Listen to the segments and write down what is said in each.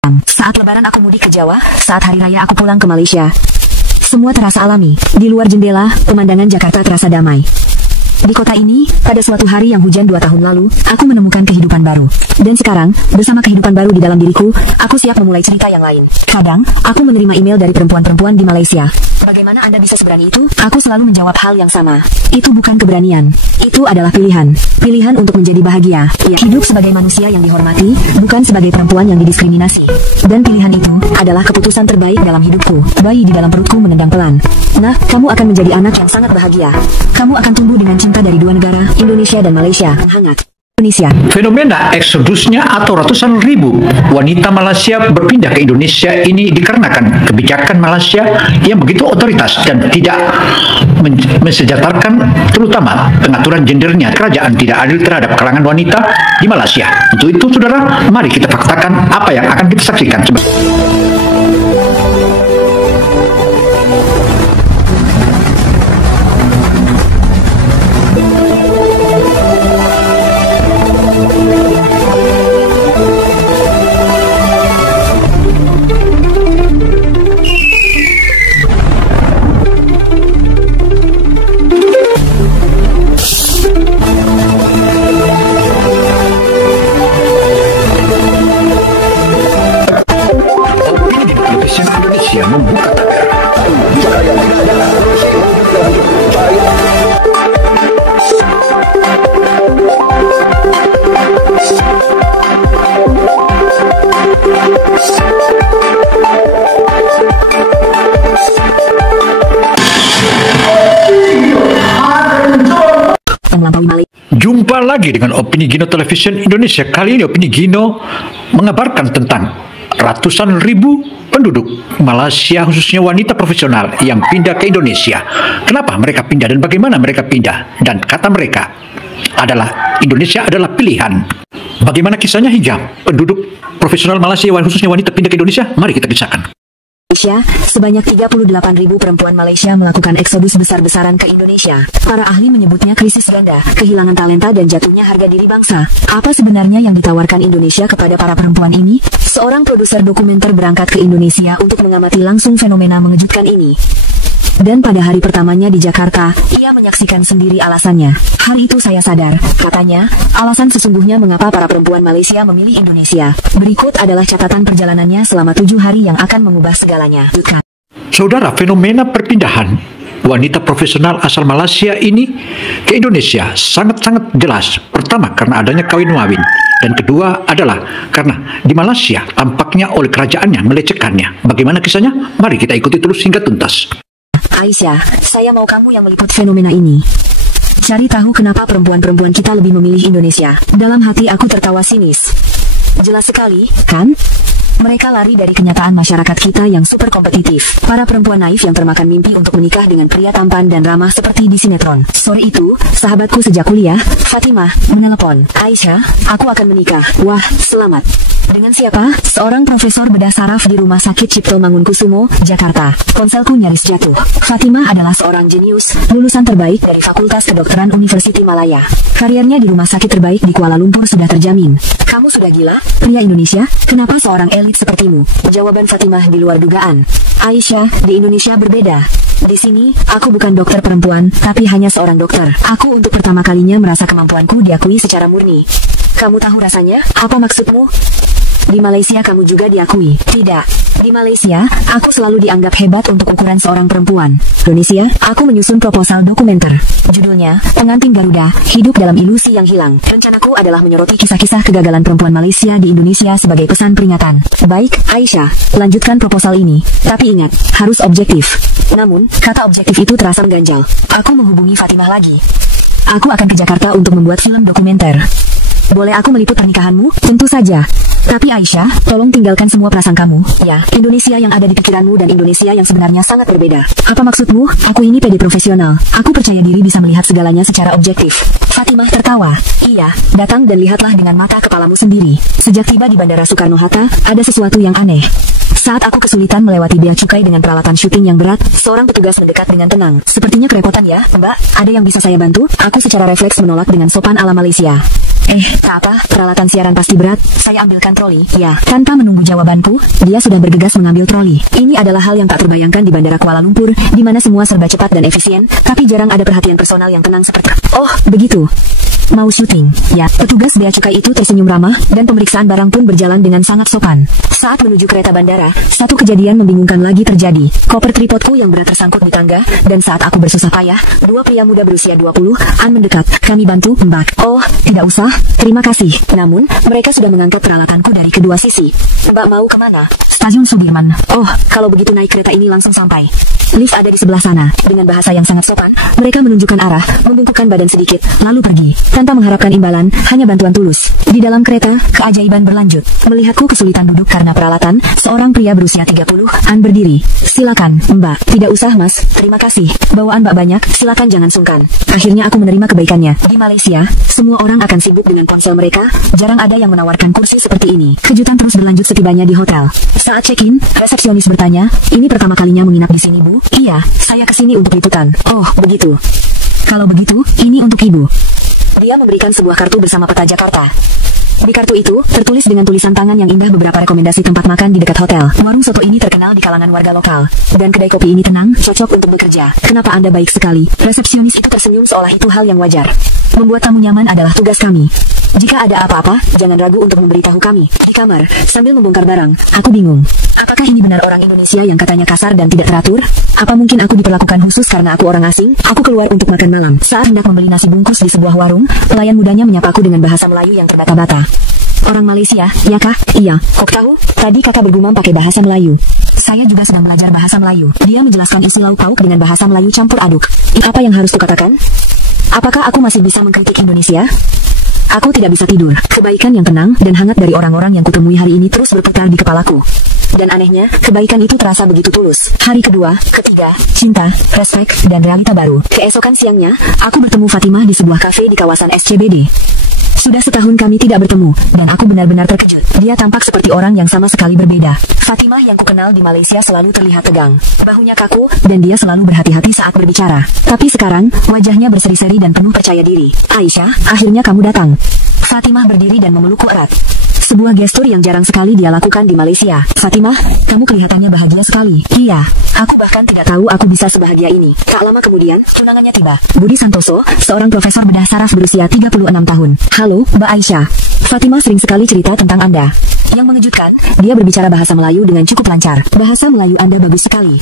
Saat Lebaran aku mudik ke Jawa, saat Hari Raya aku pulang ke Malaysia. Semua terasa alami. Di luar jendela, pemandangan Jakarta terasa damai. Di kota ini, pada suatu hari yang hujan 2 tahun lalu, aku menemukan kehidupan baru. Dan sekarang, bersama kehidupan baru di dalam diriku, aku siap memulai cerita yang lain. Kadang, aku menerima email dari perempuan-perempuan di Malaysia. Bagaimana Anda bisa seberani itu? Aku selalu menjawab hal yang sama. Itu bukan keberanian. Itu adalah pilihan. Pilihan untuk menjadi bahagia. Ya, hidup sebagai manusia yang dihormati, bukan sebagai perempuan yang didiskriminasi. Dan pilihan itu adalah keputusan terbaik dalam hidupku. Bayi di dalam perutku menendang pelan. Nah, kamu akan menjadi anak yang sangat bahagia. Kamu akan tumbuh dengan cinta dari dua negara, Indonesia dan Malaysia. Hangat. Indonesia. Fenomena eksodusnya atau ratusan ribu wanita Malaysia berpindah ke Indonesia ini dikarenakan kebijakan Malaysia yang begitu otoritas dan tidak mensejahterakan, terutama pengaturan gendernya. Kerajaan tidak adil terhadap kalangan wanita di Malaysia. Untuk itu, saudara, mari kita faktakan apa yang akan kita saksikan. Jumpa lagi dengan Opini Gino Television Indonesia. Kali ini Opini Gino mengabarkan tentang ratusan ribu penduduk Malaysia, khususnya wanita profesional yang pindah ke Indonesia. Kenapa mereka pindah dan bagaimana mereka pindah? Dan kata mereka adalah Indonesia adalah pilihan. Bagaimana kisahnya hingga penduduk profesional Malaysia, khususnya wanita, pindah ke Indonesia? Mari kita kisahkan. Malaysia, sebanyak 38.000 perempuan Malaysia melakukan eksodus besar-besaran ke Indonesia. Para ahli menyebutnya krisis ganda, kehilangan talenta dan jatuhnya harga diri bangsa. Apa sebenarnya yang ditawarkan Indonesia kepada para perempuan ini? Seorang produser dokumenter berangkat ke Indonesia untuk mengamati langsung fenomena mengejutkan ini. Dan pada hari pertamanya di Jakarta, ia menyaksikan sendiri alasannya. Hari itu saya sadar, katanya, alasan sesungguhnya mengapa para perempuan Malaysia memilih Indonesia. Berikut adalah catatan perjalanannya selama 7 hari yang akan mengubah segalanya. Saudara, fenomena perpindahan wanita profesional asal Malaysia ini ke Indonesia sangat-sangat jelas. Pertama, karena adanya kawin mawin. Dan kedua adalah karena di Malaysia tampaknya oleh kerajaannya melecehkannya. Bagaimana kisahnya? Mari kita ikuti terus hingga tuntas. Aisyah, saya mau kamu yang meliput fenomena ini. Cari tahu kenapa perempuan-perempuan kita lebih memilih Indonesia. Dalam hati aku tertawa sinis. Jelas sekali, kan? Mereka lari dari kenyataan masyarakat kita yang super kompetitif. Para perempuan naif yang termakan mimpi untuk menikah dengan pria tampan dan ramah seperti di sinetron. Sore itu, sahabatku sejak kuliah, Fatimah, menelepon. Aisyah, aku akan menikah. Wah, selamat. Dengan siapa? Seorang profesor bedah saraf di Rumah Sakit Cipto Mangunkusumo, Jakarta. Ponselku nyaris jatuh. Fatimah adalah seorang jenius, lulusan terbaik dari Fakultas Kedokteran Universiti Malaya. Karirnya di rumah sakit terbaik di Kuala Lumpur sudah terjamin. Kamu sudah gila? Pria Indonesia, kenapa seorang elit sepertimu? Jawaban Fatimah di luar dugaan. Aisyah, di Indonesia berbeda. Di sini, aku bukan dokter perempuan, tapi hanya seorang dokter. Aku untuk pertama kalinya merasa kemampuanku diakui secara murni. Kamu tahu rasanya? Apa maksudmu? Di Malaysia kamu juga diakui. Tidak. Di Malaysia, aku selalu dianggap hebat untuk ukuran seorang perempuan. Indonesia, aku menyusun proposal dokumenter. Judulnya, Pengantin Garuda, Hidup dalam Ilusi yang Hilang. Rencanaku adalah menyoroti kisah-kisah kegagalan perempuan Malaysia di Indonesia sebagai pesan peringatan. Baik, Aisyah, lanjutkan proposal ini. Tapi ingat, harus objektif. Namun, kata objektif itu terasa mengganjal. Aku menghubungi Fatimah lagi. Aku akan ke Jakarta untuk membuat film dokumenter. Boleh aku meliput pernikahanmu? Tentu saja. Tapi Aisyah, tolong tinggalkan semua prasangkamu. Ya, Indonesia yang ada di pikiranmu dan Indonesia yang sebenarnya sangat berbeda. Apa maksudmu? Aku ini PD profesional. Aku percaya diri bisa melihat segalanya secara objektif. Fatimah tertawa. Iya, datang dan lihatlah dengan mata kepalamu sendiri. Sejak tiba di Bandara Soekarno-Hatta, ada sesuatu yang aneh. Saat aku kesulitan melewati bea cukai dengan peralatan syuting yang berat, seorang petugas mendekat dengan tenang. Sepertinya kerepotan ya, Mbak. Ada yang bisa saya bantu? Aku secara refleks menolak dengan sopan ala Malaysia. Tak apa, peralatan siaran pasti berat. Saya ambilkan troli. Ya, tanpa menunggu jawabanku, dia sudah bergegas mengambil troli. Ini adalah hal yang tak terbayangkan di Bandara Kuala Lumpur, di mana semua serba cepat dan efisien, tapi jarang ada perhatian personal yang tenang seperti. Oh, begitu. Mau syuting? Ya, petugas bea cukai itu tersenyum ramah, dan pemeriksaan barang pun berjalan dengan sangat sopan. Saat menuju kereta bandara, satu kejadian membingungkan lagi terjadi. Koper tripodku yang berat tersangkut di tangga, dan saat aku bersusah payah, dua pria muda berusia 20-an mendekat. Kami bantu, Mbak. Oh, tidak usah, terima kasih. Namun, mereka sudah mengangkat peralatanku dari kedua sisi. Mbak mau kemana? Stasiun Sudirman. Oh, kalau begitu naik kereta ini langsung sampai. Lift ada di sebelah sana. Dengan bahasa yang sangat sopan, mereka menunjukkan arah, membungkukkan badan sedikit, lalu pergi. Tanpa mengharapkan imbalan, hanya bantuan tulus. Di dalam kereta, keajaiban berlanjut. Melihatku kesulitan duduk karena peralatan, seorang pria berusia 30-an berdiri. Silakan, Mbak. Tidak usah, Mas. Terima kasih. Bawaan Mbak banyak, silakan jangan sungkan. Akhirnya aku menerima kebaikannya. Di Malaysia, semua orang akan sibuk dengan ponsel mereka, jarang ada yang menawarkan kursi seperti ini. Kejutan terus berlanjut setibanya di hotel. Saat check-in, resepsionis bertanya, "Ini pertama kalinya menginap di sini, Bu?" "Iya, saya kesini untuk liputan." "Oh, begitu. Kalau begitu, ini untuk Ibu." Dia memberikan sebuah kartu bersama peta Jakarta. Di kartu itu, tertulis dengan tulisan tangan yang indah beberapa rekomendasi tempat makan di dekat hotel. Warung soto ini terkenal di kalangan warga lokal. Dan kedai kopi ini tenang, cocok untuk bekerja. Kenapa Anda baik sekali? Resepsionis itu tersenyum seolah itu hal yang wajar. Membuat tamu nyaman adalah tugas kami. Jika ada apa-apa, jangan ragu untuk memberitahu kami. Di kamar, sambil membongkar barang, aku bingung. Apakah ini benar orang Indonesia yang katanya kasar dan tidak teratur? Apa mungkin aku diperlakukan khusus karena aku orang asing? Aku keluar untuk makan malam. Saat hendak membeli nasi bungkus di sebuah warung, pelayan mudanya menyapaku dengan bahasa Melayu yang terbata-bata. "Orang Malaysia, ya kah?" "Iya." "Kok tahu?" Tadi kakak bergumam pakai bahasa Melayu. "Saya juga sedang belajar bahasa Melayu." Dia menjelaskan isi lauk pauk dengan bahasa Melayu campur aduk. Apa yang harus kukatakan? Apakah aku masih bisa mengkritik Indonesia? Aku tidak bisa tidur. Kebaikan yang tenang dan hangat dari orang-orang yang kutemui hari ini terus berputar di kepalaku. Dan anehnya, kebaikan itu terasa begitu tulus. Hari kedua, ketiga, cinta, respek, dan realita baru. Keesokan siangnya, aku bertemu Fatimah di sebuah kafe di kawasan SCBD. Sudah setahun kami tidak bertemu, dan aku benar-benar terkejut. Dia tampak seperti orang yang sama sekali berbeda. Fatimah yang kukenal di Malaysia selalu terlihat tegang. Bahunya kaku, dan dia selalu berhati-hati saat berbicara. Tapi sekarang, wajahnya berseri-seri dan penuh percaya diri. "Aisyah, akhirnya kamu datang." Fatimah berdiri dan memelukku erat. Sebuah gestur yang jarang sekali dia lakukan di Malaysia. "Fatimah, kamu kelihatannya bahagia sekali." "Iya, aku bahkan tidak tahu aku bisa sebahagia ini." Tak lama kemudian, tunangannya tiba. Budi Santoso, seorang profesor bedah saraf berusia 36 tahun. "Halo, Mbak Aisyah. Fatimah sering sekali cerita tentang Anda." Yang mengejutkan, dia berbicara bahasa Melayu dengan cukup lancar. "Bahasa Melayu Anda bagus sekali."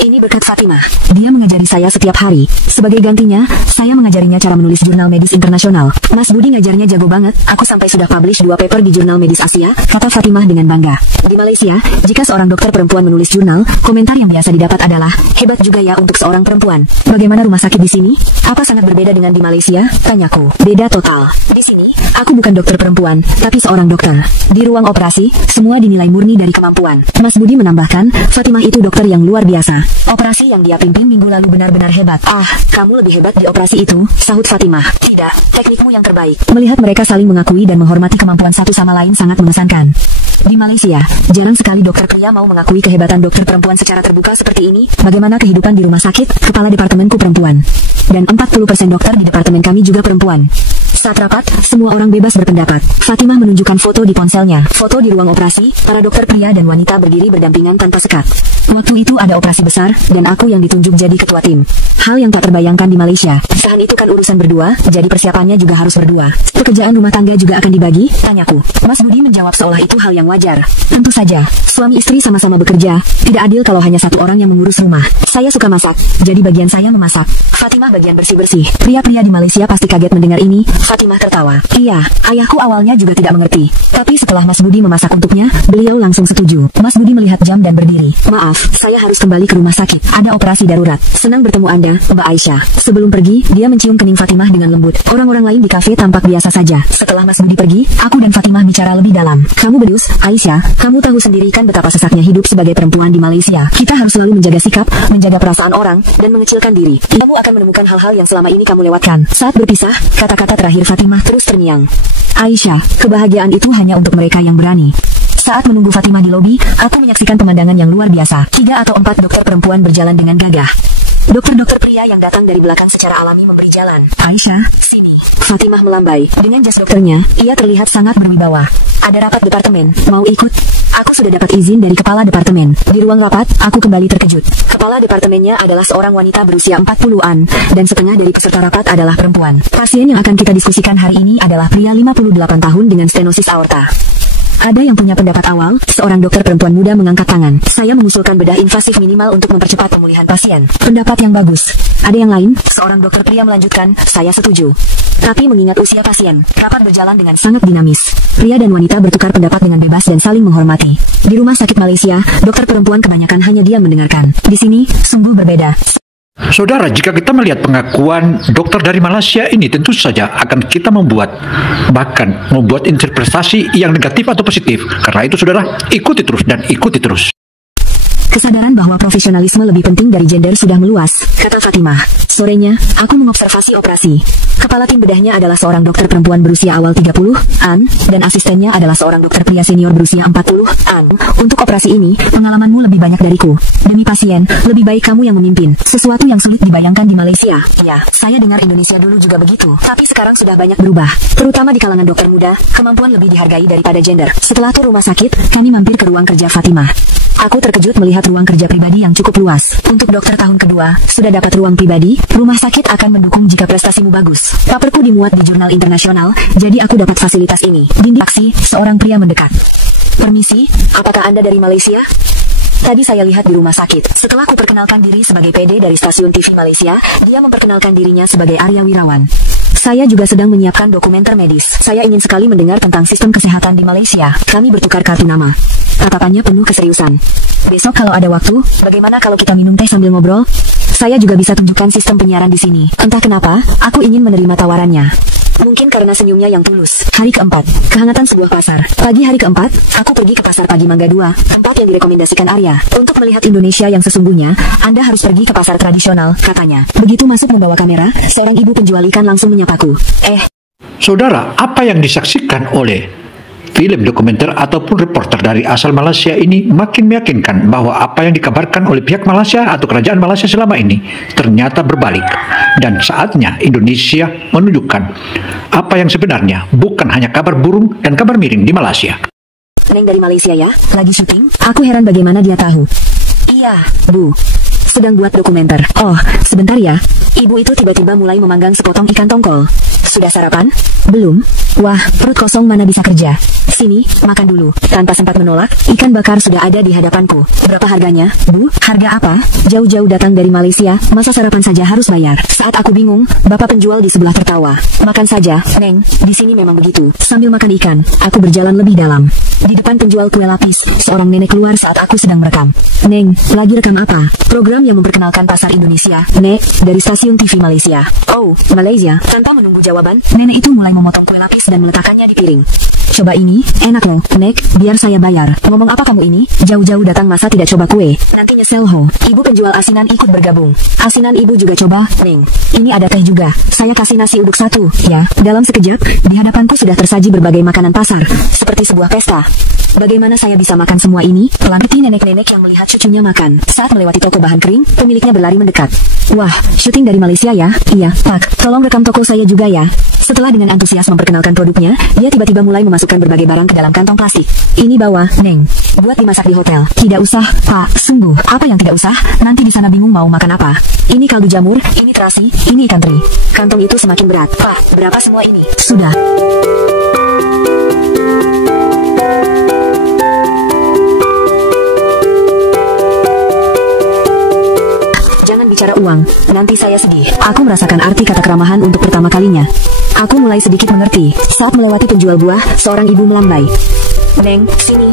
Ini berkat Fatimah. Dia mengajari saya setiap hari. Sebagai gantinya, saya mengajarinya cara menulis jurnal medis internasional. "Mas Budi ngajarnya jago banget. Aku sampai sudah publish 2 paper di jurnal medis Asia," kata Fatimah dengan bangga. Di Malaysia, jika seorang dokter perempuan menulis jurnal, komentar yang biasa didapat adalah, "Hebat juga ya untuk seorang perempuan." "Bagaimana rumah sakit di sini? Apa sangat berbeda dengan di Malaysia?" tanyaku. "Beda total. Di sini, aku bukan dokter perempuan, tapi seorang dokter. Di ruang operasi, semua dinilai murni dari kemampuan." Mas Budi menambahkan, "Fatimah itu dokter yang luar biasa. Operasi yang dia pimpin minggu lalu benar-benar hebat." Kamu lebih hebat di operasi itu," sahut Fatimah. "Tidak, teknikmu yang terbaik." Melihat mereka saling mengakui dan menghormati kemampuan satu sama lain sangat mengesankan. Di Malaysia, jarang sekali dokter pria mau mengakui kehebatan dokter perempuan secara terbuka seperti ini. Bagaimana kehidupan di rumah sakit? Kepala departemenku perempuan. Dan 40% dokter di departemen kami juga perempuan. Saat rapat, semua orang bebas berpendapat. Fatimah menunjukkan foto di ponselnya. Foto di ruang operasi, para dokter pria dan wanita berdiri berdampingan tanpa sekat. Waktu itu ada operasi besar, dan aku yang ditunjuk jadi ketua tim. Hal yang tak terbayangkan di Malaysia. Sahan itu kan urusan berdua, jadi persiapannya juga harus berdua. "Pekerjaan rumah tangga juga akan dibagi?" tanyaku. Mas Budi menjawab seolah itu hal yang wajar. "Tentu saja, suami istri sama-sama bekerja. Tidak adil kalau hanya satu orang yang mengurus rumah. Saya suka masak, jadi bagian saya memasak. Fatimah bagian bersih-bersih." Pria-pria di Malaysia pasti kaget mendengar ini. Fatimah tertawa. "Iya, ayahku awalnya juga tidak mengerti. Tapi setelah Mas Budi memasak untuknya, beliau langsung setuju." Mas Budi melihat jam dan berdiri. "Maaf, saya harus kembali ke rumah sakit. Ada operasi darurat. Senang bertemu Anda, Mbak Aisyah." Sebelum pergi, dia mencium kening Fatimah dengan lembut. Orang-orang lain di kafe tampak biasa saja. Setelah Mas Budi pergi, aku dan Fatimah bicara lebih dalam. "Kamu berius, Aisyah. Kamu tahu sendiri kan betapa sesaknya hidup sebagai perempuan di Malaysia. Kita harus selalu menjaga sikap, menjaga perasaan orang, dan mengecilkan diri. Kamu akan menemukan hal-hal yang selama ini kamu lewatkan." Saat berpisah, kata-kata terakhir Fatimah terus terngiang. "Aisyah, kebahagiaan itu hanya untuk mereka yang berani." Saat menunggu Fatimah di lobi, aku menyaksikan pemandangan yang luar biasa. 3 atau 4 dokter perempuan berjalan dengan gagah. Dokter-dokter pria yang datang dari belakang secara alami memberi jalan. Aisyah, sini. Fatimah melambai. Dengan jas dokternya, ia terlihat sangat berwibawa. Ada rapat departemen, mau ikut? Aku sudah dapat izin dari kepala departemen. Di ruang rapat, aku kembali terkejut. Kepala departemennya adalah seorang wanita berusia 40-an, dan setengah dari peserta rapat adalah perempuan. Pasien yang akan kita diskusikan hari ini adalah pria 58 tahun dengan stenosis aorta. Ada yang punya pendapat awal? Seorang dokter perempuan muda mengangkat tangan. Saya mengusulkan bedah invasif minimal untuk mempercepat pemulihan pasien. Pendapat yang bagus. Ada yang lain? Seorang dokter pria melanjutkan, saya setuju. Tapi mengingat usia pasien, rapat berjalan dengan sangat dinamis. Pria dan wanita bertukar pendapat dengan bebas dan saling menghormati. Di rumah sakit Malaysia, dokter perempuan kebanyakan hanya diam mendengarkan. Di sini, sungguh berbeda. Saudara, jika kita melihat pengakuan dokter dari Malaysia ini, tentu saja akan kita membuat interpretasi yang negatif atau positif. Karena itu, saudara, ikuti terus dan ikuti terus. Kesadaran bahwa profesionalisme lebih penting dari gender sudah meluas, kata Fatimah. Sorenya, aku mengobservasi operasi. Kepala tim bedahnya adalah seorang dokter perempuan berusia awal 30-an, dan asistennya adalah seorang dokter pria senior berusia 40-an. Untuk operasi ini, pengalamanmu lebih banyak dariku. Demi pasien, lebih baik kamu yang memimpin. Sesuatu yang sulit dibayangkan di Malaysia. Ya, saya dengar Indonesia dulu juga begitu. Tapi sekarang sudah banyak berubah. Terutama di kalangan dokter muda, kemampuan lebih dihargai daripada gender. Setelah tur rumah sakit, kami mampir ke ruang kerja Fatimah. Aku terkejut melihat ruang kerja pribadi yang cukup luas. Untuk dokter tahun kedua, sudah dapat ruang pribadi, rumah sakit akan mendukung jika prestasimu bagus. Paperku dimuat di jurnal internasional, jadi aku dapat fasilitas ini. Dinding taksi, seorang pria mendekat. Permisi, apakah Anda dari Malaysia? Tadi saya lihat di rumah sakit. Setelah aku perkenalkan diri sebagai PD dari stasiun TV Malaysia, dia memperkenalkan dirinya sebagai Arya Wirawan. Saya juga sedang menyiapkan dokumenter medis. Saya ingin sekali mendengar tentang sistem kesehatan di Malaysia. Kami bertukar kartu nama. Tatapannya penuh keseriusan. Besok kalau ada waktu, bagaimana kalau kita minum teh sambil ngobrol? Saya juga bisa tunjukkan sistem penyiaran di sini. Entah kenapa, aku ingin menerima tawarannya. Mungkin karena senyumnya yang tulus. Hari keempat, kehangatan sebuah pasar. Pagi hari keempat, aku pergi ke pasar pagi Mangga 2, tempat yang direkomendasikan Arya. Untuk melihat Indonesia yang sesungguhnya, Anda harus pergi ke pasar tradisional, katanya. Begitu masuk membawa kamera, seorang ibu penjual ikan langsung menyapaku. Saudara, apa yang disaksikan oleh film dokumenter ataupun reporter dari asal Malaysia ini makin meyakinkan bahwa apa yang dikabarkan oleh pihak Malaysia atau kerajaan Malaysia selama ini ternyata berbalik. Dan saatnya Indonesia menunjukkan apa yang sebenarnya, bukan hanya kabar burung dan kabar miring di Malaysia. Neng dari Malaysia ya? Lagi syuting? Aku heran bagaimana dia tahu. Iya, Bu. Sedang buat dokumenter. Oh, sebentar ya. Ibu itu tiba-tiba mulai memanggang sepotong ikan tongkol. Sudah sarapan? Belum. Wah, perut kosong mana bisa kerja. Sini, makan dulu. Tanpa sempat menolak, ikan bakar sudah ada di hadapanku. Berapa harganya, Bu? Harga apa? Jauh-jauh datang dari Malaysia, masa sarapan saja harus bayar? Saat aku bingung, bapak penjual di sebelah tertawa. Makan saja, Neng. Di sini memang begitu. Sambil makan ikan, aku berjalan lebih dalam. Di depan penjual kue lapis, seorang nenek keluar saat aku sedang merekam. Neng, lagi rekam apa? Program yang memperkenalkan pasar Indonesia, Nek, dari stasiun TV Malaysia. Oh, Malaysia. Tanpa menunggu jawaban, nenek itu mulai memotong kue lapis dan meletakkannya di piring. Coba ini, enak loh, Nek, biar saya bayar. Ngomong apa kamu ini? Jauh-jauh datang masa tidak coba kue? Nanti nyesel ho. Ibu penjual asinan ikut bergabung. Asinan ibu juga coba, Neng. Ini ada teh juga. Saya kasih nasi uduk 1, ya. Dalam sekejap, di hadapanku sudah tersaji berbagai makanan pasar, seperti sebuah pesta. Bagaimana saya bisa makan semua ini? Pelampiti nenek-nenek yang melihat cucunya makan. Saat melewati toko bahan kering, pemiliknya berlari mendekat. Wah, syuting dari Malaysia ya? Iya, Pak. Tolong rekam toko saya juga ya. Setelah dengan antusias memperkenalkan produknya, dia tiba-tiba mulai memasukkan berbagai barang ke dalam kantong plastik. Ini bawa, Neng. Buat dimasak di hotel. Tidak usah, Pak. Sungguh. Apa yang tidak usah? Nanti di sana bingung mau makan apa. Ini kaldu jamur, ini terasi, ini ikan teri. Kantong itu semakin berat. Pak, berapa semua ini? Sudah. Bicara uang, nanti saya sedih. Aku merasakan arti kata keramahan untuk pertama kalinya. Aku mulai sedikit mengerti. Saat melewati penjual buah, seorang ibu melambai. Neng, sini.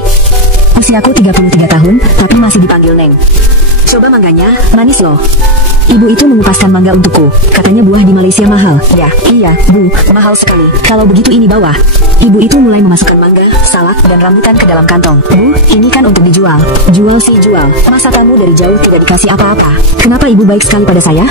Usiaku 33 tahun, tapi masih dipanggil Neng. Coba mangganya, manis loh. Ibu itu mengupaskan mangga untukku. Katanya buah di Malaysia mahal. Ya, iya, Bu, mahal sekali. Kalau begitu ini bawah. Ibu itu mulai memasukkan mangga, salak, dan rambutan ke dalam kantong. Bu, ini kan untuk dijual. Jual sih jual. Masa kamu dari jauh tidak dikasih apa-apa? Kenapa ibu baik sekali pada saya?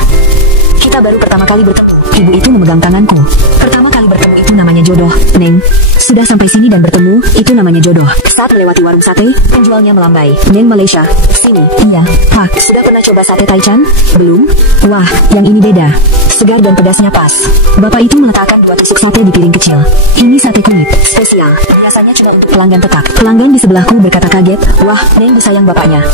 Kita baru pertama kali bertemu. Ibu itu memegang tanganku. Pertama kali bertemu itu namanya jodoh, Neng. Sudah sampai sini dan bertemu, itu namanya jodoh. Saat melewati warung sate, penjualnya melambai. Neng Malaysia, sini. Iya, Pak. Sudah pernah coba sate Taichan? Belum? Wah, yang ini beda. Segar dan pedasnya pas. Bapak itu meletakkan 2 tusuk sate di piring kecil. Ini sate kulit, spesial. Biasanya cuma untuk pelanggan tetap. Pelanggan di sebelahku berkata kaget, wah, Neng disayang bapaknya.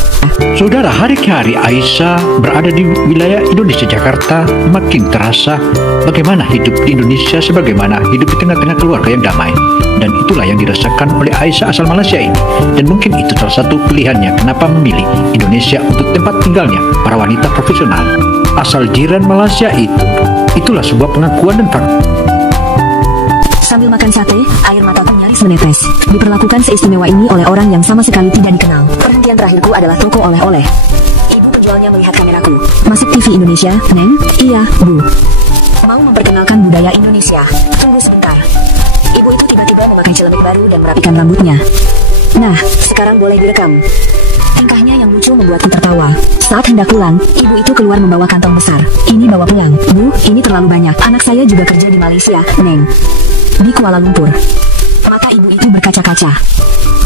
Saudara, hari ke hari Aisyah berada di wilayah Indonesia Jakarta makin terasa bagaimana hidup di Indonesia, sebagaimana hidup di tengah-tengah keluarga yang damai. Dan itulah yang dirasakan oleh Aisyah asal Malaysia ini. Dan mungkin itu salah satu pilihannya kenapa memilih Indonesia untuk tempat tinggalnya para wanita profesional asal jiran Malaysia itu. Itulah sebuah pengakuan dan fakta. Sambil makan sate, air mataku nyaris menetes. Diperlakukan seistimewa ini oleh orang yang sama sekali tidak dikenal. Perhentian terakhirku adalah toko oleh-oleh. Ibu penjualnya melihat kameraku. Masuk TV Indonesia, Neng? Iya, Bu. Mau memperkenalkan budaya Indonesia. Tunggu sebentar. Ibu itu tiba-tiba memakai celemek baru dan merapikan rambutnya. Nah, sekarang boleh direkam. Tingkahnya yang lucu membuatku tertawa. Saat hendak pulang, ibu itu keluar membawa kantong besar. Ini bawa pulang. Bu, ini terlalu banyak. Anak saya juga kerja di Malaysia, Neng. Di Kuala Lumpur. Mata ibu itu berkaca-kaca.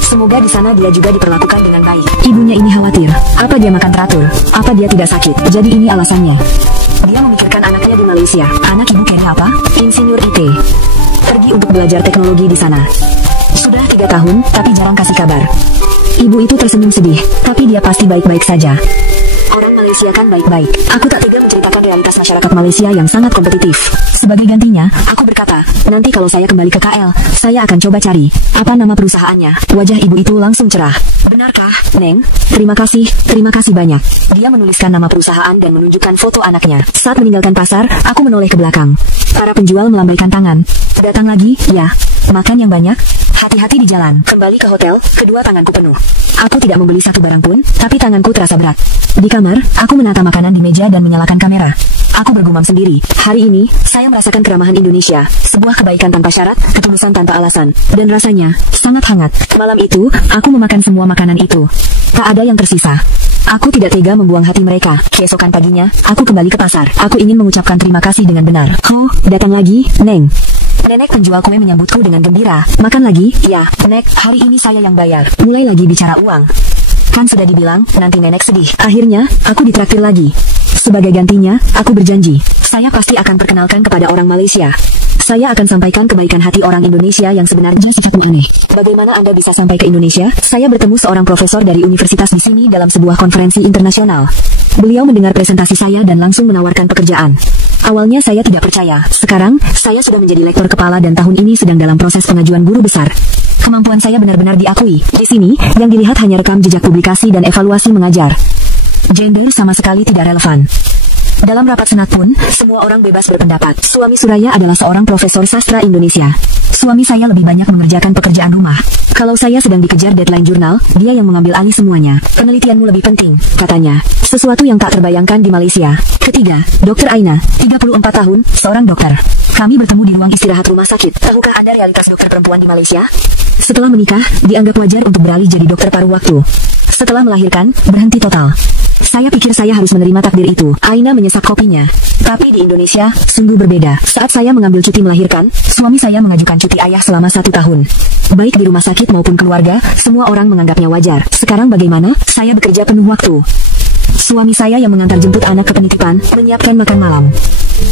Semoga di sana dia juga diperlakukan dengan baik. Ibunya ini khawatir. Apa dia makan teratur? Apa dia tidak sakit? Jadi ini alasannya. Dia memikirkan anaknya di Malaysia. Anak ibu kira apa? Insinyur IT. Pergi untuk belajar teknologi di sana. Sudah 3 tahun, tapi jarang kasih kabar. Ibu itu tersenyum sedih, tapi dia pasti baik-baik saja. Orang Malaysia kan baik-baik. Aku tak tega menceritakan realitas masyarakat Malaysia yang sangat kompetitif. Sebagai gantinya, aku berkata, nanti kalau saya kembali ke KL, saya akan coba cari apa nama perusahaannya. Wajah ibu itu langsung cerah. Benarkah, Neng? Terima kasih banyak. Dia menuliskan nama perusahaan dan menunjukkan foto anaknya. Saat meninggalkan pasar, aku menoleh ke belakang. Para penjual melambaikan tangan. Datang lagi, ya. Makan yang banyak. Hati-hati di jalan. Kembali ke hotel, kedua tanganku penuh. Aku tidak membeli satu barang pun, tapi tanganku terasa berat. Di kamar, aku menata makanan di meja dan menyalakan kamera. Aku bergumam sendiri. Hari ini, saya merasakan keramahan Indonesia. Sebuah kebaikan tanpa syarat, ketulusan tanpa alasan. Dan rasanya, sangat hangat. Malam itu, aku memakan semua makanan itu. Tak ada yang tersisa. Aku tidak tega membuang hati mereka. Keesokan paginya, aku kembali ke pasar. Aku ingin mengucapkan terima kasih dengan benar. Oh, datang lagi, Neng. Nenek penjual kue menyambutku dengan gembira. Makan lagi? Ya, Nek, hari ini saya yang bayar. Mulai lagi bicara uang. Kan sudah dibilang, nanti nenek sedih. Akhirnya, aku ditraktir lagi. Sebagai gantinya, aku berjanji, saya pasti akan perkenalkan kepada orang Malaysia. Saya akan sampaikan kebaikan hati orang Indonesia yang sebenarnya sifatmu aneh. Bagaimana Anda bisa sampai ke Indonesia? Saya bertemu seorang profesor dari universitas di sini dalam sebuah konferensi internasional. Beliau mendengar presentasi saya dan langsung menawarkan pekerjaan. Awalnya saya tidak percaya. Sekarang, saya sudah menjadi lektor kepala dan tahun ini sedang dalam proses pengajuan guru besar. Kemampuan saya benar-benar diakui. Di sini, yang dilihat hanya rekam jejak publikasi dan evaluasi mengajar. Gender sama sekali tidak relevan. Dalam rapat senat pun, semua orang bebas berpendapat. Suami Suraya adalah seorang profesor sastra Indonesia. Suami saya lebih banyak mengerjakan pekerjaan rumah. Kalau saya sedang dikejar deadline jurnal, dia yang mengambil alih semuanya. Penelitianmu lebih penting, katanya. Sesuatu yang tak terbayangkan di Malaysia. Ketiga, Dr. Aina, 34 tahun, seorang dokter. Kami bertemu di ruang istirahat rumah sakit. Tahukah Anda realitas dokter perempuan di Malaysia? Setelah menikah, dianggap wajar untuk beralih jadi dokter paruh waktu. Setelah melahirkan, berhenti total. Saya pikir saya harus menerima takdir itu. Aina menyesap kopinya. Tapi di Indonesia, sungguh berbeda. Saat saya mengambil cuti melahirkan, suami saya mengajukan cuti ayah selama 1 tahun. Baik di rumah sakit maupun keluarga, semua orang menganggapnya wajar. Sekarang bagaimana? Saya bekerja penuh waktu. Suami saya yang mengantar jemput anak ke penitipan, menyiapkan makan malam.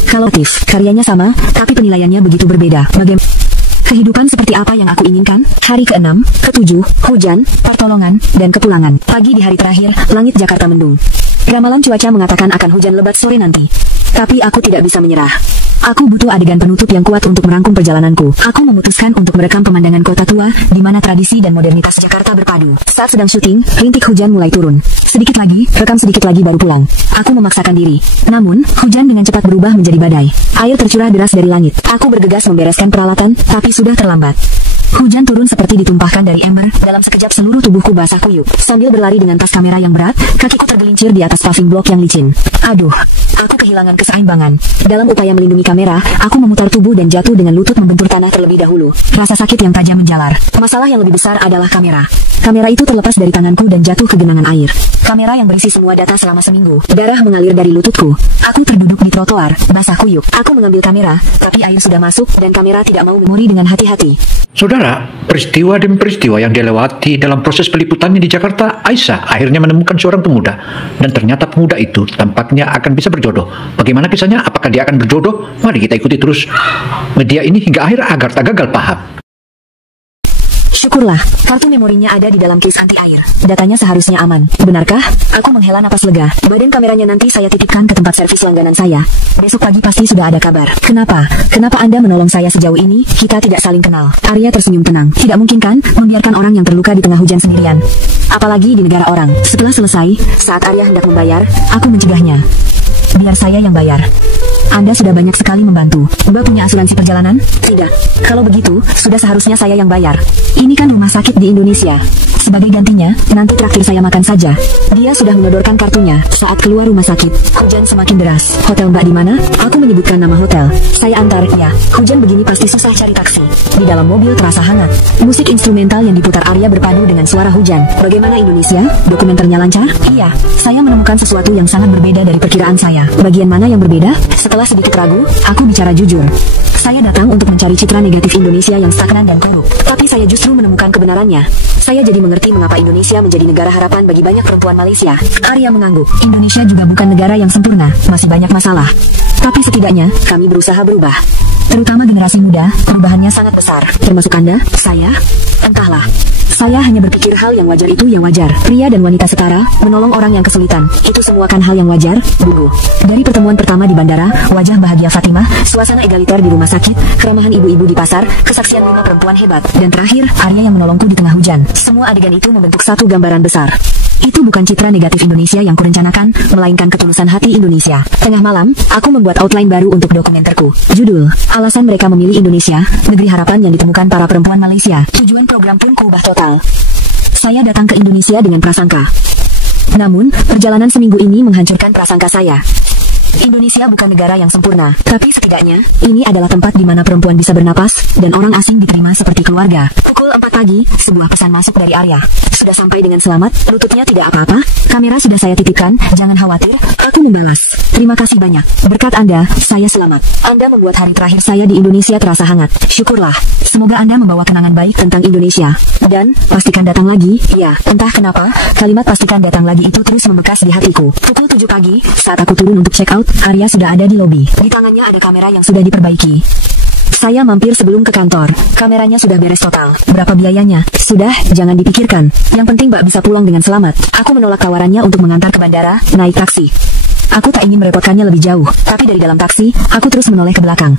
Kalau karyanya sama, tapi penilaiannya begitu berbeda. Bagaimana? Kehidupan seperti apa yang aku inginkan? Hari ke-6, ke-7, hujan, pertolongan, dan kepulangan. Pagi di hari terakhir, langit Jakarta mendung. Ramalan cuaca mengatakan akan hujan lebat sore nanti. Tapi aku tidak bisa menyerah. Aku butuh adegan penutup yang kuat untuk merangkum perjalananku. Aku memutuskan untuk merekam pemandangan kota tua, di mana tradisi dan modernitas Jakarta berpadu. Saat sedang syuting, rintik hujan mulai turun. Sedikit lagi, rekam sedikit lagi baru pulang. Aku memaksakan diri. Namun, hujan dengan cepat berubah menjadi badai. Air tercurah deras dari langit. Aku bergegas membereskan peralatan, tapi sudah terlambat. Hujan turun seperti ditumpahkan dari ember. Dalam sekejap seluruh tubuhku basah kuyup. Sambil berlari dengan tas kamera yang berat, kakiku tergelincir di atas paving blok yang licin. Aduh, Aku kehilangan keseimbangan. Dalam upaya melindungi kamera, aku memutar tubuh dan jatuh dengan lutut membentur tanah terlebih dahulu. Rasa sakit yang tajam menjalar. Masalah yang lebih besar adalah kamera. Kamera itu terlepas dari tanganku dan jatuh ke genangan air. Kamera yang berisi semua data selama seminggu. Darah mengalir dari lututku. Aku terduduk di trotoar, basah kuyup. Aku mengambil kamera, tapi air sudah masuk dan kamera tidak mau memori dengan hati-hati. Saudara, peristiwa demi peristiwa yang dilewati dalam proses peliputannya di Jakarta, Aisyah akhirnya menemukan seorang pemuda. Dan ternyata pemuda itu tampaknya akan bisa berjodoh. Bagaimana kisahnya? Apakah dia akan berjodoh? Mari kita ikuti terus media ini hingga akhir agar tak gagal paham. Syukurlah, kartu memorinya ada di dalam case anti air. Datanya seharusnya aman. Benarkah? Aku menghela napas lega. Badan kameranya nanti saya titipkan ke tempat servis langganan saya. Besok pagi pasti sudah ada kabar. Kenapa? Kenapa Anda menolong saya sejauh ini? Kita tidak saling kenal. Arya tersenyum tenang. Tidak mungkin kan, membiarkan orang yang terluka di tengah hujan sendirian. Apalagi di negara orang. Setelah selesai, saat Arya hendak membayar, aku mencegahnya. Biar saya yang bayar. Anda sudah banyak sekali membantu. Mbak punya asuransi perjalanan? Tidak. Kalau begitu, sudah seharusnya saya yang bayar. Ini kan rumah sakit di Indonesia. Sebagai gantinya, nanti traktir saya makan saja. Dia sudah menyodorkan kartunya. Saat keluar rumah sakit, hujan semakin deras. Hotel Mbak di mana? Aku menyebutkan nama hotel. Saya antar, ya. Hujan begini pasti susah cari taksi. Di dalam mobil terasa hangat. Musik instrumental yang diputar Arya berpadu dengan suara hujan. Bagaimana Indonesia? Dokumenternya lancar? Iya. Saya menemukan sesuatu yang sangat berbeda dari perkiraan saya. Bagian mana yang berbeda? Setelah sedikit ragu, aku bicara jujur. Saya datang untuk mencari citra negatif Indonesia yang stagnan dan korup. Tapi saya justru menemukan kebenarannya. Saya jadi mengerti mengapa Indonesia menjadi negara harapan bagi banyak perempuan Malaysia. Arya mengangguk. Indonesia juga bukan negara yang sempurna. Masih banyak masalah. Tapi setidaknya, kami berusaha berubah. Terutama generasi muda, perubahannya sangat besar. Termasuk Anda, saya, entahlah. Saya hanya berpikir hal yang wajar itu yang wajar. Pria dan wanita setara, menolong orang yang kesulitan. Itu semua kan hal yang wajar, Bungu. Dari pertemuan pertama di bandara, wajah bahagia Fatimah, suasana egaliter di rumah sakit, keramahan ibu-ibu di pasar, kesaksian 5 perempuan hebat. Dan terakhir, Arya yang menolongku di tengah hujan. Semua adegan itu membentuk satu gambaran besar. Itu bukan citra negatif Indonesia yang kurencanakan, melainkan ketulusan hati Indonesia. Tengah malam, aku membuat outline baru untuk dokumenterku. Judul, Alasan Mereka Memilih Indonesia, Negeri Harapan yang ditemukan para perempuan Malaysia. Tujuan program pun kuubah total. Saya datang ke Indonesia dengan prasangka. Namun, perjalanan seminggu ini menghancurkan prasangka saya. Indonesia bukan negara yang sempurna, tapi setidaknya, ini adalah tempat di mana perempuan bisa bernapas, dan orang asing diterima seperti keluarga. Pukul 4 pagi, sebuah pesan masuk dari Arya. Sudah sampai dengan selamat, lututnya tidak apa-apa, kamera sudah saya titipkan, jangan khawatir, aku membalas. Terima kasih banyak. Berkat Anda, saya selamat. Anda membuat hari terakhir saya di Indonesia terasa hangat. Syukurlah. Semoga Anda membawa kenangan baik tentang Indonesia. Dan, pastikan datang lagi, ya. Entah kenapa, kalimat pastikan datang lagi itu terus membekas di hatiku. Pukul 7 pagi, saat aku turun untuk check out, Arya sudah ada di lobi. Di tangannya ada kamera yang sudah diperbaiki. Saya mampir sebelum ke kantor. Kameranya sudah beres total. Berapa biayanya? Sudah, jangan dipikirkan. Yang penting Mbak bisa pulang dengan selamat. Aku menolak tawarannya untuk mengantar ke bandara, naik taksi. Aku tak ingin merepotkannya lebih jauh. Tapi dari dalam taksi, aku terus menoleh ke belakang.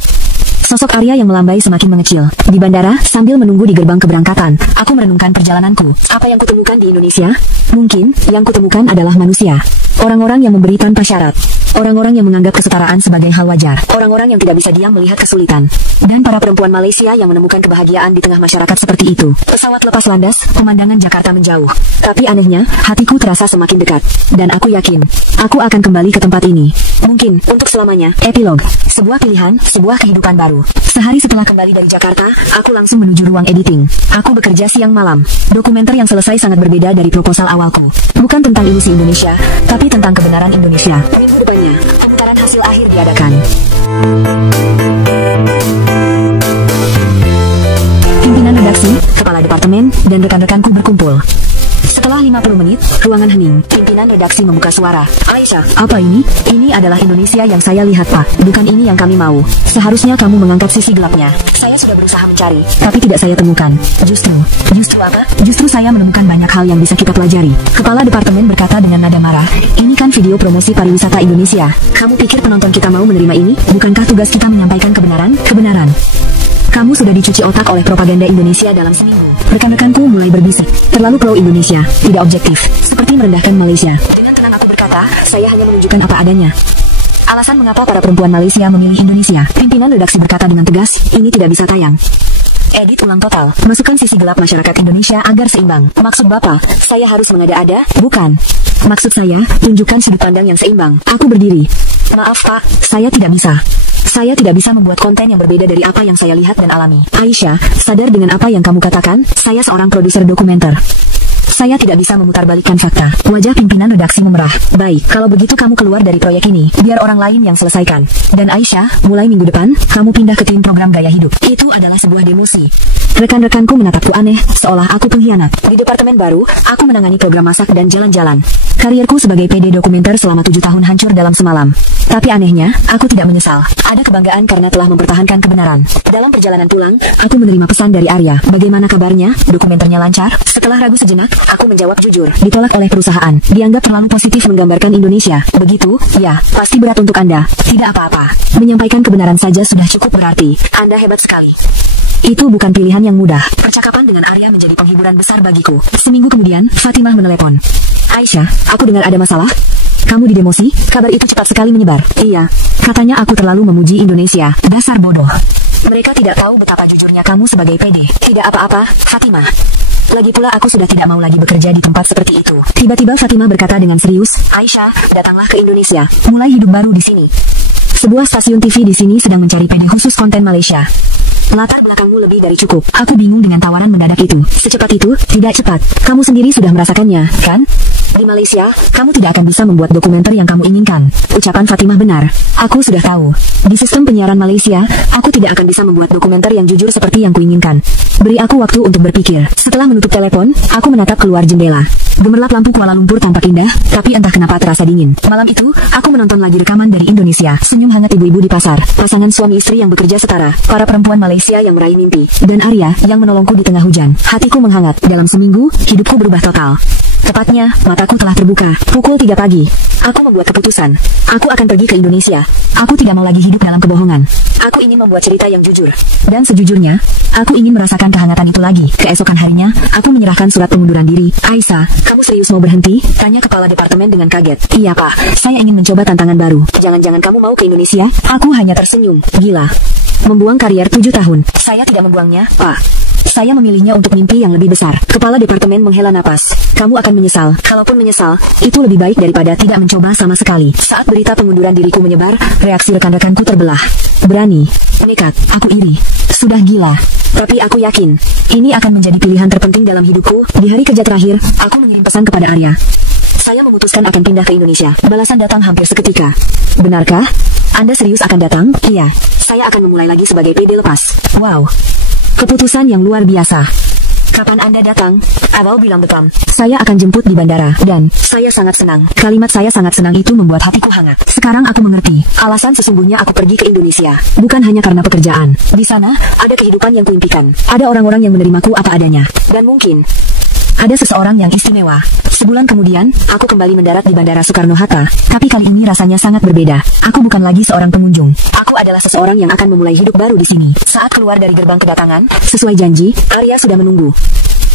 Sosok Arya yang melambai semakin mengecil. Di bandara, sambil menunggu di gerbang keberangkatan, aku merenungkan perjalananku. Apa yang kutemukan di Indonesia? Mungkin, yang kutemukan adalah manusia. Orang-orang yang memberi tanpa syarat. Orang-orang yang menganggap kesetaraan sebagai hal wajar. Orang-orang yang tidak bisa diam melihat kesulitan. Dan para perempuan Malaysia yang menemukan kebahagiaan di tengah masyarakat seperti itu. Pesawat lepas landas, pemandangan Jakarta menjauh. Tapi anehnya, hatiku terasa semakin dekat. Dan aku yakin, aku akan kembali ke tempat ini. Mungkin, untuk selamanya. Epilog. Sebuah pilihan, sebuah kehidupan baru. Sehari setelah kembali dari Jakarta, aku langsung menuju ruang editing. Aku bekerja siang malam. Dokumenter yang selesai sangat berbeda dari proposal awalku. Bukan tentang ilusi Indonesia, tapi tentang kebenaran Indonesia. Minggu depannya, pemutaran hasil akhir diadakan. Pimpinan redaksi, kepala departemen, dan rekan-rekanku berkumpul. Setelah 50 menit, ruangan hening. Pimpinan redaksi membuka suara. Aisyah, apa ini? Ini adalah Indonesia yang saya lihat, Pak. Bukan ini yang kami mau. Seharusnya kamu mengangkat sisi gelapnya. Saya sudah berusaha mencari, tapi tidak saya temukan. Justru apa? Justru saya menemukan banyak hal yang bisa kita pelajari. Kepala departemen berkata dengan nada marah, ini kan video promosi pariwisata Indonesia. Kamu pikir penonton kita mau menerima ini? Bukankah tugas kita menyampaikan kebenaran? Kebenaran. Kamu sudah dicuci otak oleh propaganda Indonesia dalam seminggu. Rekan-rekanku mulai berbisik. Terlalu pro-Indonesia, tidak objektif, seperti merendahkan Malaysia. Dengan tenang aku berkata, saya hanya menunjukkan apa adanya. Alasan mengapa para perempuan Malaysia memilih Indonesia. Pimpinan redaksi berkata dengan tegas, ini tidak bisa tayang. Edit ulang total. Masukkan sisi gelap masyarakat Indonesia agar seimbang. Maksud Bapak, saya harus mengada-ada? Bukan. Maksud saya, tunjukkan sudut pandang yang seimbang. Aku berdiri. Maaf Pak, saya tidak bisa. Saya tidak bisa membuat konten yang berbeda dari apa yang saya lihat dan alami. Aisyah, sadar dengan apa yang kamu katakan? Saya seorang produser dokumenter. Saya tidak bisa memutarbalikkan fakta. Wajah pimpinan redaksi memerah. Baik, kalau begitu kamu keluar dari proyek ini. Biar orang lain yang selesaikan. Dan Aisyah, mulai minggu depan, kamu pindah ke tim program gaya hidup. Itu adalah sebuah demosi. Rekan-rekanku menatapku aneh, seolah aku pengkhianat. Di departemen baru, aku menangani program masak dan jalan-jalan. Karierku sebagai PD dokumenter selama 7 tahun hancur dalam semalam. Tapi anehnya, aku tidak menyesal. Ada kebanggaan karena telah mempertahankan kebenaran. Dalam perjalanan pulang, aku menerima pesan dari Arya. Bagaimana kabarnya? Dokumenternya lancar? Setelah ragu sejenak, aku menjawab jujur. Ditolak oleh perusahaan. Dianggap terlalu positif menggambarkan Indonesia. Begitu? Ya, pasti berat untuk Anda. Tidak apa-apa. Menyampaikan kebenaran saja sudah cukup berarti. Anda hebat sekali. Itu bukan pilihan yang mudah. Percakapan dengan Arya menjadi penghiburan besar bagiku. Seminggu kemudian, Fatimah menelepon. Aisyah, aku dengar ada masalah. Kamu didemosi? Kabar itu cepat sekali menyebar. Iya. Katanya aku terlalu memuji Indonesia. Dasar bodoh. Mereka tidak tahu betapa jujurnya kamu sebagai PD. Tidak apa-apa, Fatimah. Lagi pula aku sudah tidak mau lagi bekerja di tempat seperti itu. Tiba-tiba Fatimah berkata dengan serius, Aisyah, datanglah ke Indonesia. Mulai hidup baru di sini. Sebuah stasiun TV di sini sedang mencari PD khusus konten Malaysia. Latar belakangmu lebih dari cukup. Aku bingung dengan tawaran mendadak itu. Secepat itu? Tidak cepat. Kamu sendiri sudah merasakannya, kan? Di Malaysia, kamu tidak akan bisa membuat dokumenter yang kamu inginkan. Ucapan Fatimah benar. Aku sudah tahu. Di sistem penyiaran Malaysia, aku tidak akan bisa membuat dokumenter yang jujur seperti yang kuinginkan. Beri aku waktu untuk berpikir. Setelah menutup telepon, aku menatap keluar jendela. Gemerlap lampu Kuala Lumpur tampak indah, tapi entah kenapa terasa dingin. Malam itu, aku menonton lagi rekaman dari Indonesia. Senyum hangat ibu-ibu di pasar. Pasangan suami istri yang bekerja setara. Para perempuan Malaysia yang meraih mimpi. Dan Arya yang menolongku di tengah hujan. Hatiku menghangat. Dalam seminggu, hidupku berubah total. Tepatnya, mataku telah terbuka. Pukul 3 pagi. Aku membuat keputusan. Aku akan pergi ke Indonesia. Aku tidak mau lagi hidup dalam kebohongan. Aku ingin membuat cerita yang jujur. Dan sejujurnya, aku ingin merasakan kehangatan itu lagi. Keesokan harinya, aku menyerahkan surat pengunduran diri. Aisyah, kamu serius mau berhenti? Tanya kepala departemen dengan kaget. Iya Pak, saya ingin mencoba tantangan baru. Jangan-jangan kamu mau ke Indonesia? Aku hanya tersenyum. Gila. Membuang karier 7 tahun. Saya tidak membuangnya, Pak. Saya memilihnya untuk mimpi yang lebih besar. Kepala departemen menghela napas. Kamu akan menyesal. Kalaupun menyesal, itu lebih baik daripada tidak mencoba sama sekali. Saat berita pengunduran diriku menyebar, reaksi rekan-rekanku terbelah. Berani, nekat, aku iri. Sudah gila. Tapi aku yakin, ini akan menjadi pilihan terpenting dalam hidupku. Di hari kerja terakhir, aku mengirim pesan kepada Arya. Saya memutuskan akan pindah ke Indonesia. Balasan datang hampir seketika. Benarkah? Anda serius akan datang? Iya. Saya akan memulai lagi sebagai PD lepas. Wow. Keputusan yang luar biasa. Kapan Anda datang? Abang bilang betul. Saya akan jemput di bandara. Dan saya sangat senang. Kalimat saya sangat senang itu membuat hatiku hangat. Sekarang aku mengerti. Alasan sesungguhnya aku pergi ke Indonesia. Bukan hanya karena pekerjaan. Di sana, ada kehidupan yang kuimpikan. Ada orang-orang yang menerimaku apa adanya. Dan mungkin ada seseorang yang istimewa. Sebulan kemudian, aku kembali mendarat di Bandara Soekarno-Hatta. Tapi kali ini rasanya sangat berbeda. Aku bukan lagi seorang pengunjung. Aku adalah seseorang yang akan memulai hidup baru di sini. Saat keluar dari gerbang kedatangan, sesuai janji, Arya sudah menunggu.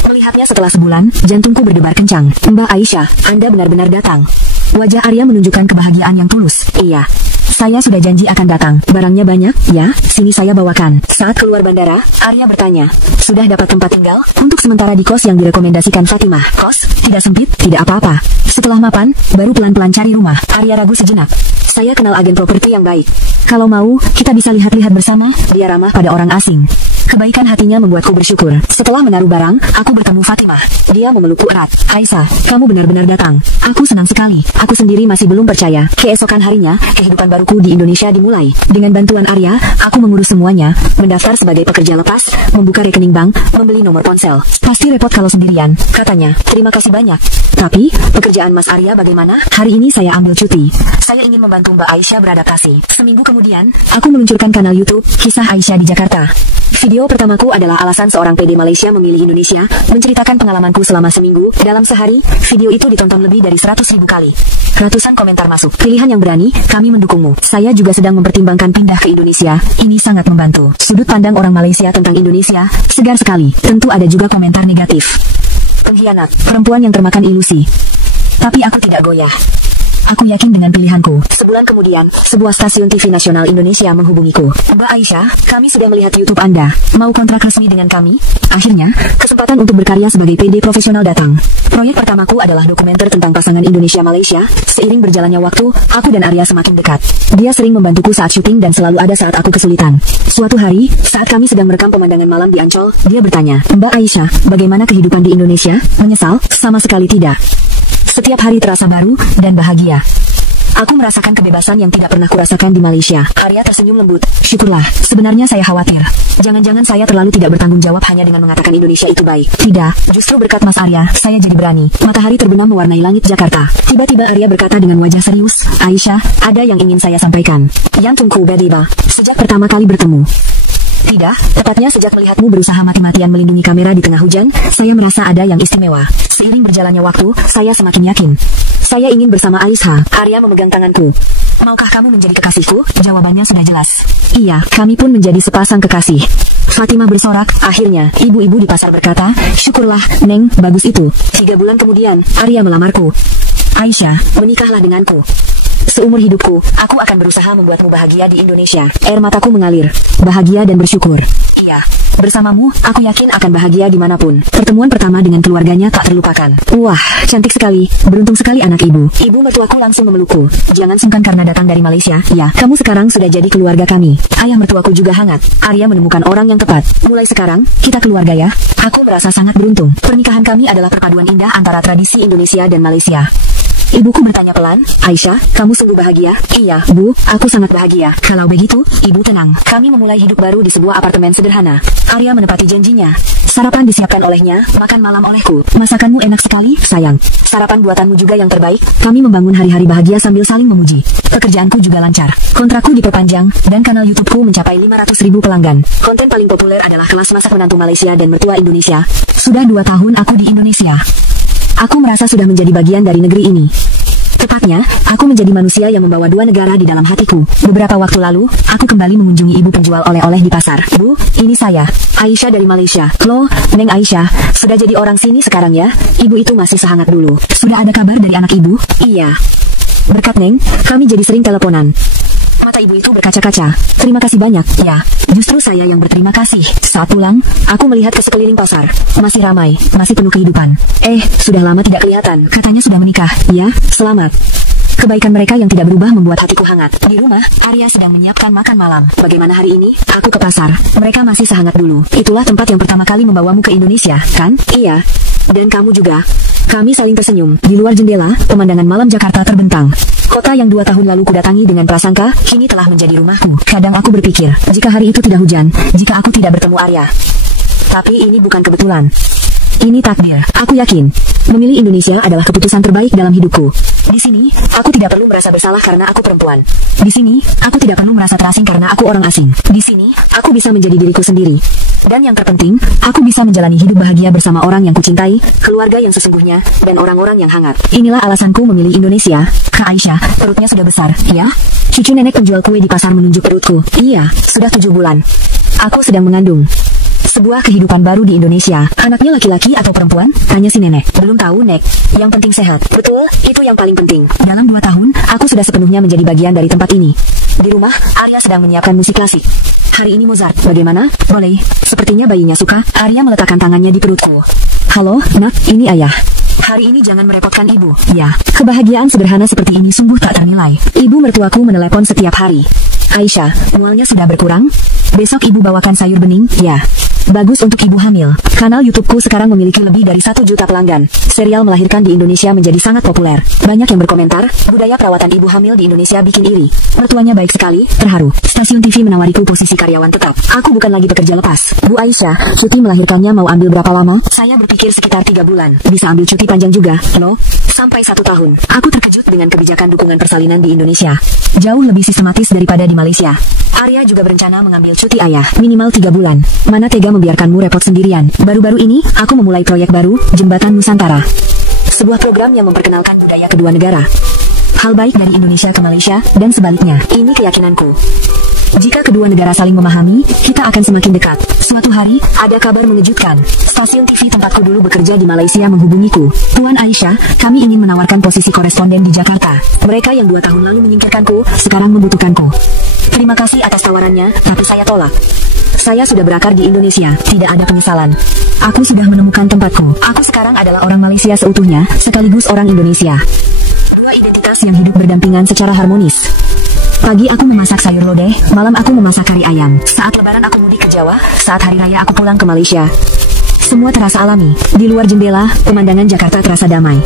Melihatnya setelah sebulan, jantungku berdebar kencang. Mbak Aisyah, Anda benar-benar datang. Wajah Arya menunjukkan kebahagiaan yang tulus. Iya. Saya sudah janji akan datang. Barangnya banyak, ya? Sini saya bawakan. Saat keluar bandara, Arya bertanya, sudah dapat tempat tinggal? Untuk sementara di kos yang direkomendasikan Fatimah. Kos? Tidak sempit, tidak apa-apa. Setelah mapan, baru pelan-pelan cari rumah. Arya ragu sejenak. Saya kenal agen properti yang baik. Kalau mau, kita bisa lihat-lihat bersama. Dia ramah pada orang asing. Kebaikan hatinya membuatku bersyukur. Setelah menaruh barang, aku bertemu Fatimah. Dia memelukku erat. Aisyah, kamu benar-benar datang. Aku senang sekali. Aku sendiri masih belum percaya. Keesokan harinya, kehidupan baruku di Indonesia dimulai. Dengan bantuan Arya, aku mengurus semuanya. Mendaftar sebagai pekerja lepas, membuka rekening bank, membeli nomor ponsel. Pasti repot kalau sendirian, katanya. Terima kasih banyak. Tapi, pekerjaan Mas Arya bagaimana? Hari ini saya ambil cuti. Saya ingin membantu Mbak Aisyah beradaptasi. Seminggu kemudian, aku meluncurkan kanal YouTube, Kisah Aisyah di Jakarta. Video pertamaku adalah alasan seorang PD Malaysia memilih Indonesia, menceritakan pengalamanku selama seminggu. Dalam sehari, video itu ditonton lebih dari 100.000 kali. Ratusan komentar masuk. Pilihan yang berani, kami mendukungmu. Saya juga sedang mempertimbangkan pindah ke Indonesia. Ini sangat membantu. Sudut pandang orang Malaysia tentang Indonesia, segar sekali. Tentu ada juga komentar negatif. Pengkhianat, perempuan yang termakan ilusi. Tapi aku tidak goyah. Aku yakin dengan pilihanku. Sebulan kemudian, kemudian, sebuah stasiun TV nasional Indonesia menghubungiku. Mbak Aisyah, kami sudah melihat YouTube Anda. Mau kontrak resmi dengan kami? Akhirnya, kesempatan untuk berkarya sebagai PD profesional datang. Proyek pertamaku adalah dokumenter tentang pasangan Indonesia-Malaysia. Seiring berjalannya waktu, aku dan Arya semakin dekat. Dia sering membantuku saat syuting dan selalu ada saat aku kesulitan. Suatu hari, saat kami sedang merekam pemandangan malam di Ancol, dia bertanya, Mbak Aisyah, bagaimana kehidupan di Indonesia? Menyesal? Sama sekali tidak. Setiap hari terasa baru dan bahagia. Aku merasakan kebebasan yang tidak pernah kurasakan di Malaysia. Arya tersenyum lembut. Syukurlah, sebenarnya saya khawatir. Jangan-jangan saya terlalu tidak bertanggung jawab hanya dengan mengatakan Indonesia itu baik. Tidak, justru berkat Mas Arya, saya jadi berani. Matahari terbenam mewarnai langit Jakarta. Tiba-tiba Arya berkata dengan wajah serius, Aisyah, ada yang ingin saya sampaikan. Yang tunggu bediba, sejak pertama kali bertemu. Tidak, tepatnya sejak melihatmu berusaha mati-matian melindungi kamera di tengah hujan, saya merasa ada yang istimewa. Seiring berjalannya waktu, saya semakin yakin. Saya ingin bersama Aisyah. Arya memegang tanganku. Maukah kamu menjadi kekasihku? Jawabannya sudah jelas. Iya, kami pun menjadi sepasang kekasih. Fatimah bersorak, akhirnya, ibu-ibu di pasar berkata, syukurlah, Neng, bagus itu. 3 bulan kemudian, Arya melamarku. Aisyah, menikahlah denganku. Seumur hidupku, aku akan berusaha membuatmu bahagia di Indonesia. Air mataku mengalir, bahagia dan bersyukur. Iya, bersamamu, aku yakin akan bahagia dimanapun. Pertemuan pertama dengan keluarganya tak terlupakan. Wah, cantik sekali, beruntung sekali anak ibu. Ibu mertuaku langsung memelukku. Jangan sungkan karena datang dari Malaysia. Ya, kamu sekarang sudah jadi keluarga kami. Ayah mertuaku juga hangat. Arya menemukan orang yang tepat. Mulai sekarang, kita keluarga ya. Aku merasa sangat beruntung. Pernikahan kami adalah perpaduan indah antara tradisi Indonesia dan Malaysia. Ibuku bertanya pelan, Aisyah, kamu sungguh bahagia? Iya, Bu, aku sangat bahagia. Kalau begitu, Ibu tenang. Kami memulai hidup baru di sebuah apartemen sederhana. Arya menepati janjinya. Sarapan disiapkan olehnya, makan malam olehku. Masakanmu enak sekali, sayang. Sarapan buatanmu juga yang terbaik. Kami membangun hari-hari bahagia sambil saling memuji. Pekerjaanku juga lancar. Kontrakku diperpanjang, dan kanal YouTubeku mencapai 500.000 pelanggan. Konten paling populer adalah kelas masak menantu Malaysia dan mertua Indonesia. Sudah 2 tahun aku di Indonesia. Aku merasa sudah menjadi bagian dari negeri ini. Tepatnya, aku menjadi manusia yang membawa 2 negara di dalam hatiku. Beberapa waktu lalu, aku kembali mengunjungi ibu penjual oleh-oleh di pasar. Bu, ini saya, Aisyah dari Malaysia. Loh, Neng Aisyah, sudah jadi orang sini sekarang ya? Ibu itu masih sehangat dulu. Sudah ada kabar dari anak ibu? Iya. Berkat Neng, kami jadi sering teleponan. Mata ibu itu berkaca-kaca. Terima kasih banyak. Ya, justru saya yang berterima kasih. Saat pulang, aku melihat ke sekeliling pasar. Masih ramai, masih penuh kehidupan. Sudah lama tidak kelihatan. Katanya sudah menikah. Ya, selamat. Kebaikan mereka yang tidak berubah membuat hatiku hangat. Di rumah, Arya sedang menyiapkan makan malam. Bagaimana hari ini? Aku ke pasar. Mereka masih sehangat dulu. Itulah tempat yang pertama kali membawamu ke Indonesia, kan? Iya. Dan kamu juga. Kami saling tersenyum. Di luar jendela, pemandangan malam Jakarta terbentang. Kota yang 2 tahun lalu kudatangi dengan prasangka, kini telah menjadi rumahku. Kadang aku berpikir, jika hari itu tidak hujan, jika aku tidak bertemu Arya. Tapi ini bukan kebetulan. Ini takdir. Aku yakin, memilih Indonesia adalah keputusan terbaik dalam hidupku. Di sini, aku tidak perlu merasa bersalah karena aku perempuan. Di sini, aku tidak perlu merasa terasing karena aku orang asing. Di sini, aku bisa menjadi diriku sendiri. Dan yang terpenting, aku bisa menjalani hidup bahagia bersama orang yang kucintai, keluarga yang sesungguhnya, dan orang-orang yang hangat. Inilah alasanku memilih Indonesia. Kak Aisyah, perutnya sudah besar, ya? Cucu nenek penjual kue di pasar menunjuk perutku. Iya, sudah 7 bulan. Aku sedang mengandung. Sebuah kehidupan baru di Indonesia. Anaknya laki-laki atau perempuan? Tanya si nenek. Belum tahu, Nek. Yang penting sehat. Betul, itu yang paling penting. Dalam 2 tahun, aku sudah sepenuhnya menjadi bagian dari tempat ini. Di rumah, Arya sedang menyiapkan musik klasik. Hari ini Mozart. Bagaimana? Boleh. Sepertinya bayinya suka. Arya meletakkan tangannya di perutku. Halo, Nak, ini Ayah. Hari ini jangan merepotkan ibu. Ya, kebahagiaan sederhana seperti ini sungguh tak ternilai. Ibu mertuaku menelepon setiap hari. Aisyah, mualnya sudah berkurang? Besok ibu bawakan sayur bening, ya. Bagus untuk ibu hamil. Kanal YouTubeku sekarang memiliki lebih dari 1 juta pelanggan. Serial melahirkan di Indonesia menjadi sangat populer. Banyak yang berkomentar, budaya perawatan ibu hamil di Indonesia bikin iri. Mertuanya baik sekali, terharu. Stasiun TV menawariku posisi karyawan tetap. Aku bukan lagi pekerja lepas. Bu Aisyah, cuti melahirkannya mau ambil berapa lama? Saya berpikir sekitar 3 bulan. Bisa ambil cuti panjang juga, no? Sampai 1 tahun. Aku terkejut dengan kebijakan dukungan persalinan di Indonesia. Jauh lebih sistematis daripada di Malaysia. Arya juga berencana mengambil cuti ayah, minimal 3 bulan. Mana tega membiarkanmu repot sendirian. Baru-baru ini, aku memulai proyek baru, Jembatan Nusantara. Sebuah program yang memperkenalkan budaya kedua negara. Hal baik dari Indonesia ke Malaysia, dan sebaliknya. Ini keyakinanku. Jika kedua negara saling memahami, kita akan semakin dekat. Suatu hari, ada kabar mengejutkan. Stasiun TV tempatku dulu bekerja di Malaysia menghubungiku. Tuan Aisyah, kami ingin menawarkan posisi koresponden di Jakarta. Mereka yang 2 tahun lalu menyingkirkanku, sekarang membutuhkanku. Terima kasih atas tawarannya, tapi saya tolak. Saya sudah berakar di Indonesia, tidak ada penyesalan. Aku sudah menemukan tempatku. Aku sekarang adalah orang Malaysia seutuhnya, sekaligus orang Indonesia. 2 identitas yang hidup berdampingan secara harmonis. Pagi aku memasak sayur lodeh, malam aku memasak kari ayam. Saat lebaran aku mudik ke Jawa, saat hari raya aku pulang ke Malaysia. Semua terasa alami. Di luar jendela, pemandangan Jakarta terasa damai.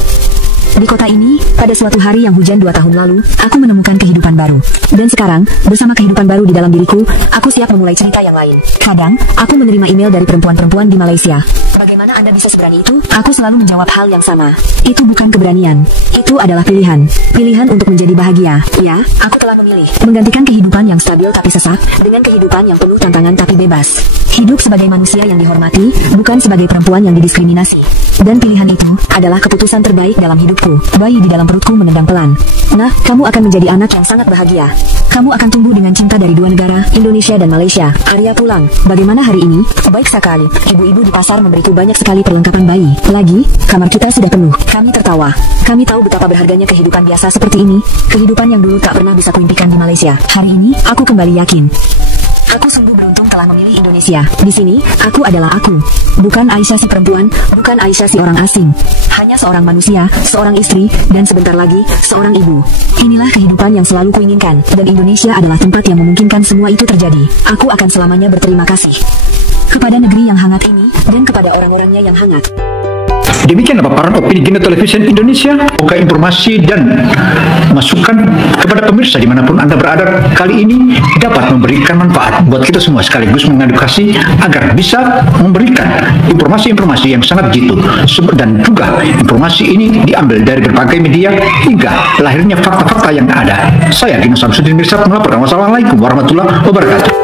Di kota ini, pada suatu hari yang hujan 2 tahun lalu, aku menemukan kehidupan baru. Dan sekarang, bersama kehidupan baru di dalam diriku, aku siap memulai cerita yang lain. Kadang, aku menerima email dari perempuan-perempuan di Malaysia. Bagaimana Anda bisa seberani itu? Aku selalu menjawab hal yang sama. Itu bukan keberanian. Itu adalah pilihan. Pilihan untuk menjadi bahagia. Ya, aku telah memilih. Menggantikan kehidupan yang stabil tapi sesak, dengan kehidupan yang penuh tantangan tapi bebas. Hidup sebagai manusia yang dihormati, bukan sebagai perempuan yang didiskriminasi. Dan pilihan itu adalah keputusan terbaik dalam hidupku. Bayi di dalam perutku menendang pelan. Nah, kamu akan menjadi anak yang sangat bahagia. Kamu akan tumbuh dengan cinta dari 2 negara, Indonesia dan Malaysia. Arya pulang. Bagaimana hari ini? Baik sekali. Ibu-ibu di pasar memberiku banyak sekali perlengkapan bayi. Lagi, kamar kita sudah penuh. Kami tertawa. Kami tahu betapa berharganya kehidupan biasa seperti ini. Kehidupan yang dulu tak pernah bisa kuimpikan di Malaysia. Hari ini, aku kembali yakin. Aku sungguh beruntung telah memilih Indonesia. Di sini, aku adalah aku. Bukan Aisyah si perempuan, bukan Aisyah si orang asing. Hanya seorang manusia, seorang istri, dan sebentar lagi, seorang ibu. Inilah kehidupan yang selalu kuinginkan, dan Indonesia adalah tempat yang memungkinkan semua itu terjadi. Aku akan selamanya berterima kasih kepada negeri yang hangat ini, dan kepada orang-orangnya yang hangat. Demikian paparan opini Gino Television Indonesia. Semoga informasi dan masukan kepada pemirsa dimanapun Anda berada kali ini dapat memberikan manfaat buat kita semua, sekaligus mengedukasi agar bisa memberikan informasi-informasi yang sangat jitu. Dan juga informasi ini diambil dari berbagai media hingga lahirnya fakta-fakta yang ada. Saya Gino Samsudin Mirsad melaporkan. Wassalamualaikum warahmatullahi wabarakatuh.